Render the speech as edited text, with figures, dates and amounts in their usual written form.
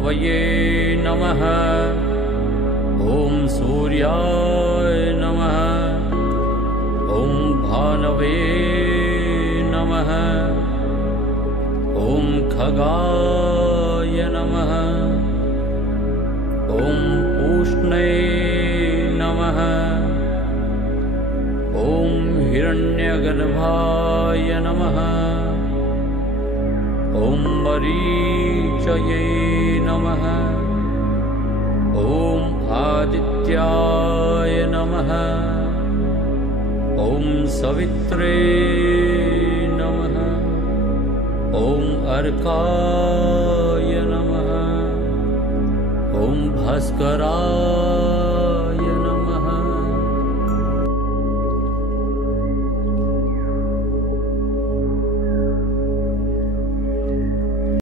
कवये नमः। ॐ सूर्याय नमः। ॐ भानवे नमः। ॐ खगाय नमः। ॐ पूष्णे नमः। ॐ हिरण्यगर्भाय नमः। ॐ मरीचये नमः। ॐ आदित्याय नमः। ॐ सवित्रे नमः। ॐ अर्काय नमः। ॐ भास्कराय